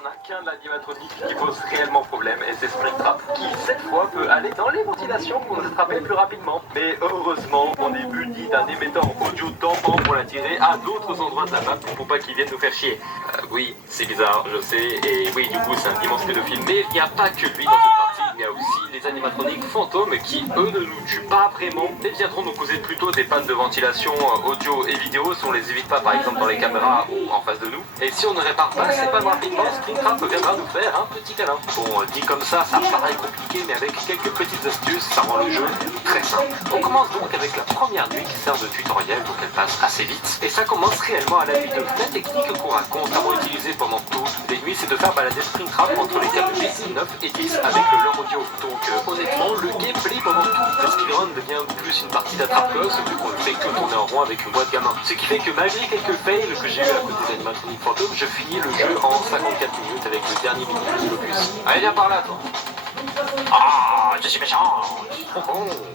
on n'a qu'un animatronique qui pose réellement problème, et c'est Springtrap, qui cette fois peut aller dans les ventilations pour nous attraper plus rapidement. Mais heureusement, on est muni d'un émetteur audio tampon pour l'attirer à d'autres endroits de la map pour pas qu'il vienne nous faire chier. Oui, c'est bizarre, je sais, et oui, du coup, c'est un immense pédophile, mais il n'y a pas que lui dans cette partie, il y a aussi les animatroniques fantômes qui, eux, ne nous tuent pas vraiment, mais viendront nous causer plutôt des pannes de ventilation audio et vidéo si on les évite pas, par exemple, dans les caméras ou en face de nous. Et si on ne répare pas ces pannes rapidement, Springtrap viendra nous faire un petit câlin. Bon, dit comme ça paraît compliqué, mais avec quelques petites astuces, ça rend le jeu très simple. On commence donc avec la première nuit qui sert de tutoriel, donc elle passe assez vite. Et ça commence réellement à la nuit 2. La technique qu'on raconte, à utiliser pendant toutes les nuits, c'est de faire balader Springtrap entre les câbles 8, 9 et 10 avec le leur audio. Donc honnêtement, le gameplay pendant tout le speedrun devient plus une partie d'attrape-gosse, vu qu'on ne fait que tourner en rond avec une boîte gamin. Ce qui fait que malgré quelques fails que j'ai eu à côté des animatroniques fantômes, je finis le jeu en 54 minutes avec le dernier mini de l'opus. Allez, viens par là, toi. Ah, je suis méchant.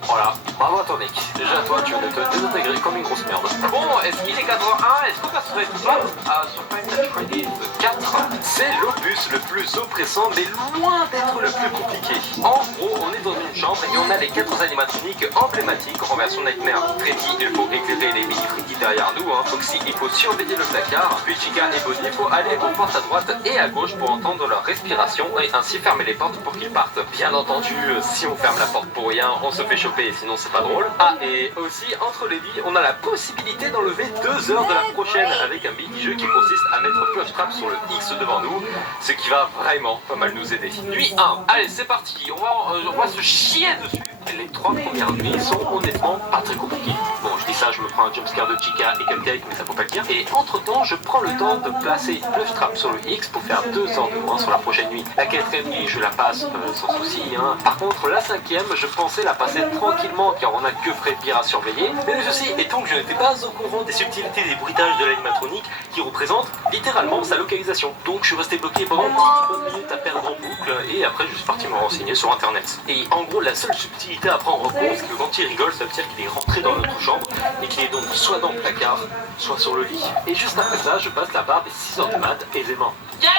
Voilà, bravo à ton mec. Déjà toi tu viens de te désintégrer comme une grosse merde. Bon, est-ce qu'il est 81? Est-ce qu'on passerait pas à Super Night Freddy's 4? C'est l'opus le plus oppressant mais loin d'être le plus compliqué. En gros, on est dans une chambre et on a les 4 animatroniques emblématiques en version Nightmare. Freddy, il faut éclairer les mini Freddy derrière nous, Foxy, il faut surveiller le placard, puis Chica et Bonnie, il faut aller aux portes à droite et à gauche pour entendre leur respiration et ainsi fermer les portes pour qu'ils partent. Bien entendu, si on ferme la porte pour rien, on se fait choper, sinon c'est pas drôle. Ah, et aussi, entre les lits, on a la possibilité d'enlever 2 heures de la prochaine avec un mini-jeu qui consiste à mettre Flush Trap sur le X devant nous, ce qui va vraiment pas mal nous aider. Nuit 1, allez c'est parti, on va se chier dessus. Les 3 premières nuits sont honnêtement pas très compliquées. Bon, je dis ça, je me prends un jumpscare de Chica et Cupcake, mais ça faut pas le dire. Et entre temps, je prends le temps de placer Flush Trap sur le X pour faire 2 heures de moins sur la prochaine nuit. La 4e nuit, je la passe sans souci. Par contre, la 5e, je pensais la passer tranquillement car on a que Fred Bear à surveiller. Mais le souci étant que je n'étais pas au courant des subtilités des bruitages de l'animatronique qui représentent littéralement sa localisation. Donc je suis resté bloqué pendant 10 bonnes minutes à perdre en boucle et après je suis parti me renseigner sur internet. Et en gros, la seule subtilité à prendre en compte, c'est que quand il rigole, ça veut dire qu'il est rentré dans notre chambre et qu'il est donc soit dans le placard, soit sur le lit. Et juste après ça, je passe la barre des 6 heures du mat aisément. Yes!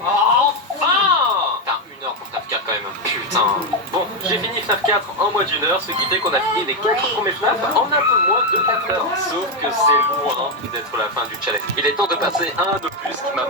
Enfin! Putain, 1 heure pour FNAF 4 quand même. Putain. Bon, j'ai fini FNAF 4 en moins d'1 heure, ce qui fait qu'on a fini les 4 premiers FNAF en un peu moins de 4 heures. Sauf que c'est loin d'être la fin du challenge. Il est temps de passer un de plus qui m'a